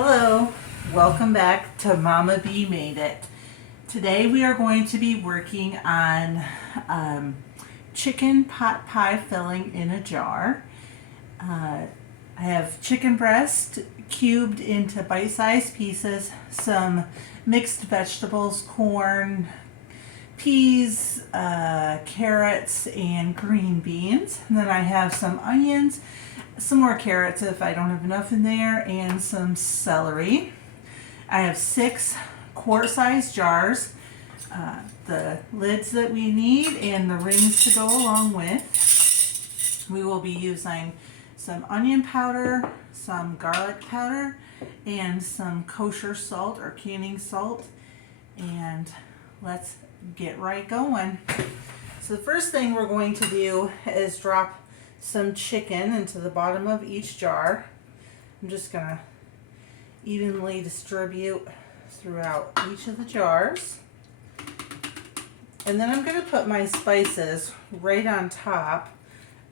Hello, welcome back to Mama B Made It. Today we are going to be working on chicken pot pie filling in a jar. I have chicken breast cubed into bite-sized pieces, some mixed vegetables, corn, peas, carrots, and green beans. And then I have some onions, some more carrots if I don't have enough in there, and some celery. I have 6 quart-sized jars, the lids that we need, and the rings to go along with. We will be using some onion powder, some garlic powder, and some kosher salt or canning salt. And let's get right going. So the first thing we're going to do is drop some chicken into the bottom of each jar. I'm just gonna evenly distribute throughout each of the jars. And then I'm gonna put my spices right on top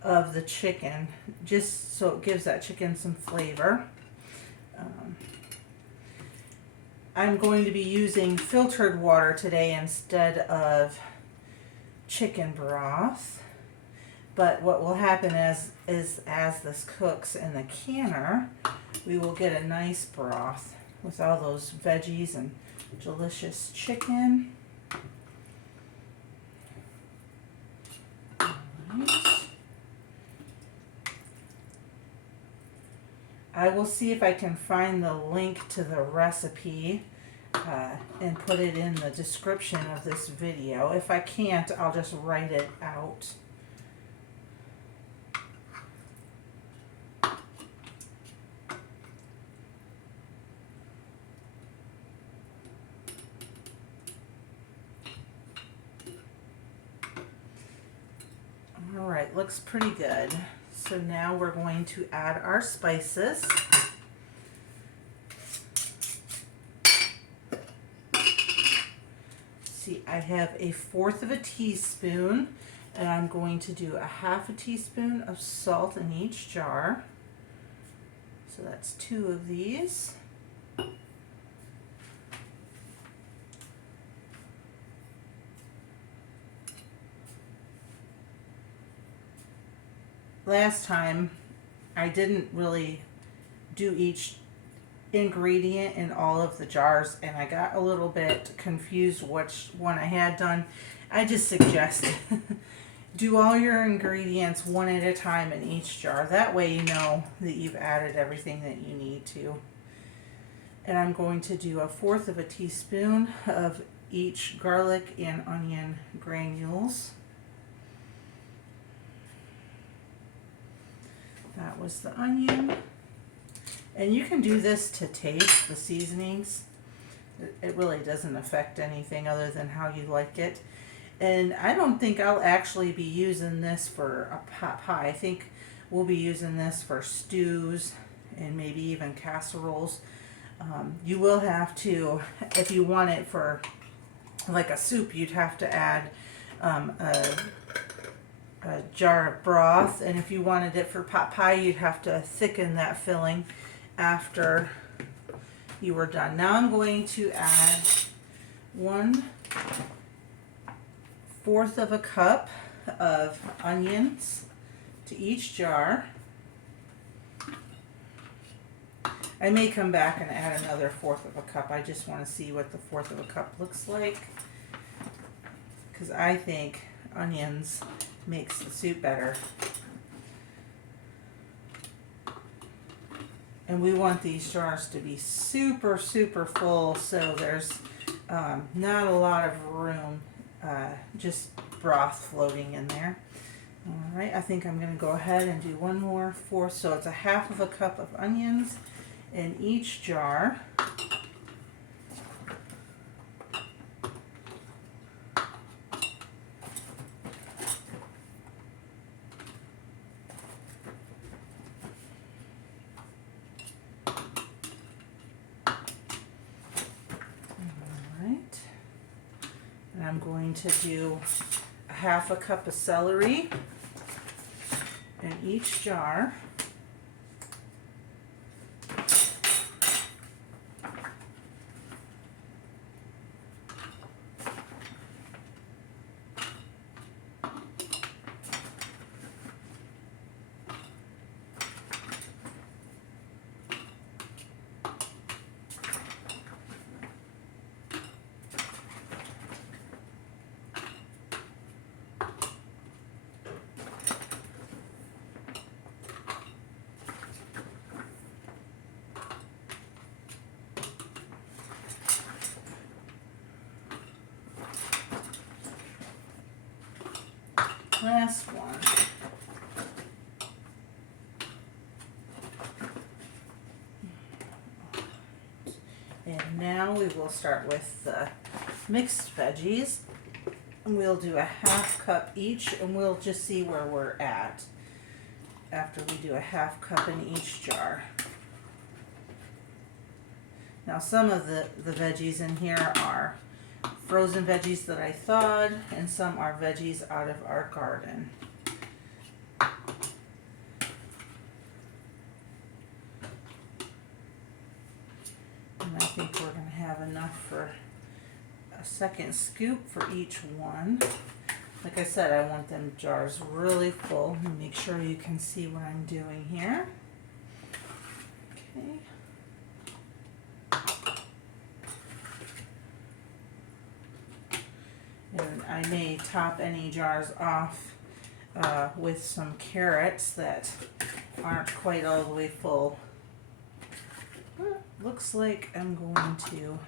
of the chicken, just so it gives that chicken some flavor. I'm going to be using filtered water today instead of chicken broth. But what will happen is as this cooks in the canner, we will get a nice broth with all those veggies and delicious chicken. Right. I will see if I can find the link to the recipe and put it in the description of this video. If I can't, I'll just write it out. All right, looks pretty good. So now we're going to add our spices. See, I have a 1/4 of a teaspoon, and I'm going to do a 1/2 teaspoon of salt in each jar. So that's 2 of these. Last time I didn't really do each ingredient in all of the jars, and I got a little bit confused which one I had done. I just suggest do all your ingredients one at a time in each jar. That way you know that you've added everything that you need to. And I'm going to do a 1/4 of a teaspoon of each garlic and onion granules. That was the onion. And you can do this to taste the seasonings. It really doesn't affect anything other than how you like it. And I don't think I'll actually be using this for a pot pie. I think we'll be using this for stews and maybe even casseroles. You will have to, if you want it for like a soup, you'd have to add a jar of broth, and if you wanted it for pot pie, you'd have to thicken that filling after you were done. Now I'm going to add 1/4 of a cup of onions to each jar. I may come back and add another 1/4 of a cup. I just want to see what the 1/4 of a cup looks like, because I think onions makes the soup better. And we want these jars to be super, super full, so there's not a lot of room, just broth floating in there. All right, I think I'm going to go ahead and do one more 1/4, so it's a 1/2 of a cup of onions in each jar. I'm going to do a 1/2 cup of celery in each jar. last one. And now we will start with the mixed veggies. We'll do a half cup each, and we'll just see where we're at after we do a half cup in each jar. Now some of the veggies in here are frozen veggies that I thawed, and some are veggies out of our garden. And I think we're going to have enough for a second scoop for each one. Like I said, I want them jars really full. Make sure you can see what I'm doing here. Okay. And I may top any jars off with some carrots that aren't quite all the way full. But looks like I'm going to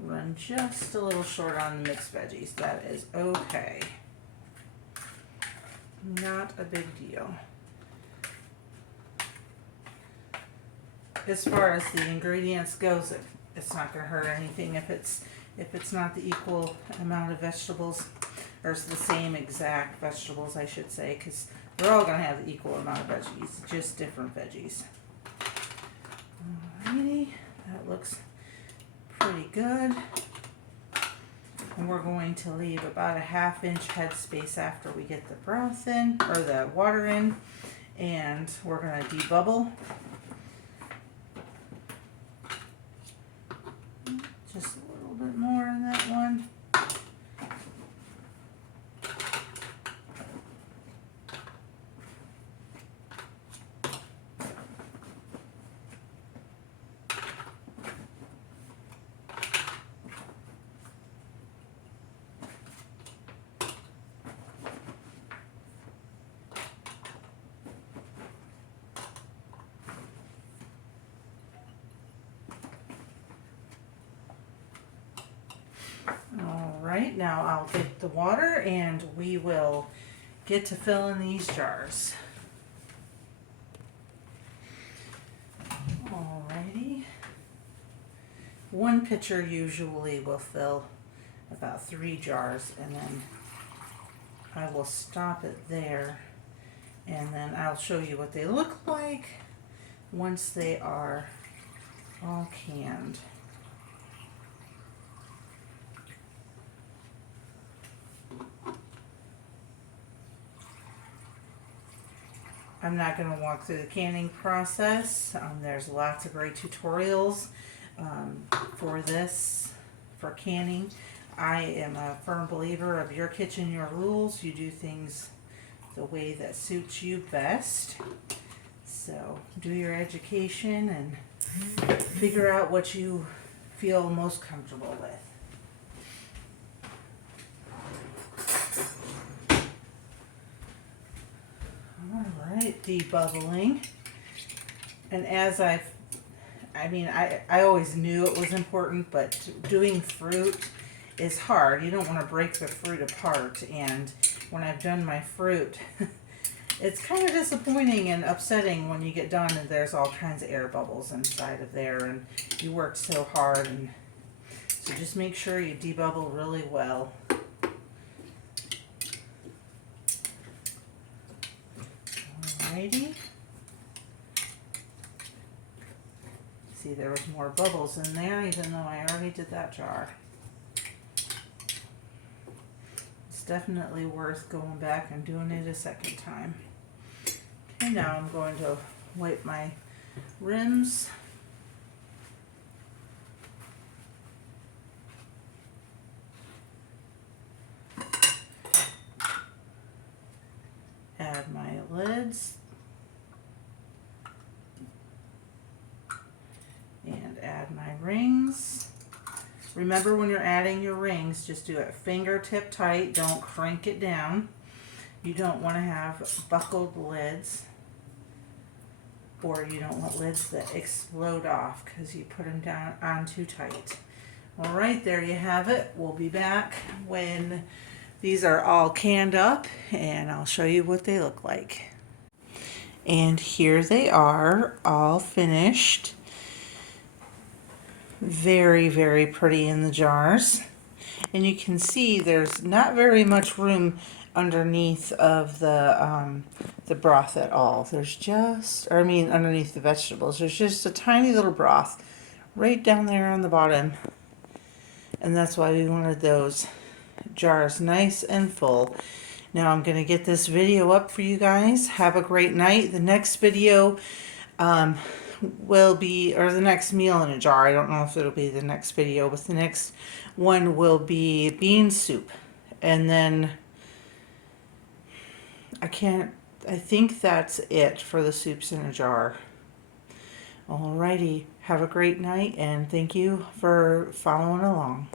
run just a little short on the mixed veggies. That is okay. Not a big deal. As far as the ingredients goes, it's not going to hurt anything if it's not the equal amount of vegetables, or it's the same exact vegetables, I should say, because they're all going to have the equal amount of veggies, just different veggies. Alrighty, that looks pretty good. And we're going to leave about a 1/2 inch headspace after we get the broth in, or the water in, and we're going to debubble. Just a little bit more in that one. Alright, now I'll get the water and we will get to filling these jars. Alrighty. One pitcher usually will fill about 3 jars, and then I will stop it there, and then I'll show you what they look like once they are all canned. I'm not going to walk through the canning process. There's lots of great tutorials for this, for canning. I am a firm believer of your kitchen, your rules. You do things the way that suits you best. So do your education and figure out what you feel most comfortable with. Alright, debubbling. And as I always knew it was important, but doing fruit is hard. You don't want to break the fruit apart, and when I've done my fruit, it's kind of disappointing and upsetting when you get done and there's all kinds of air bubbles inside of there, and you worked so hard. And so just make sure you debubble really well. Alrighty. See, there was more bubbles in there even though I already did that jar. It's definitely worth going back and doing it a second time. Okay, now I'm going to wipe my rims. Add my lids. And add my rings. Remember, when you're adding your rings, just do it fingertip tight. Don't crank it down. You don't want to have buckled lids, or you don't want lids that explode off because you put them down on too tight. All right, there you have it. We'll be back when These are all canned up, and I'll show you what they look like. And here they are, all finished. Very, very pretty in the jars. And you can see there's not very much room underneath of the broth at all. There's just, or I mean underneath the vegetables, there's just a tiny little broth right down there on the bottom. And that's why we wanted those jars nice and full. Now I'm going to get this video up for you guys. Have a great night. The next video will be, or the next meal in a jar. I don't know if it'll be the next video, but the next one will be bean soup. And then I think that's it for the soups in a jar. Alrighty, have a great night and thank you for following along.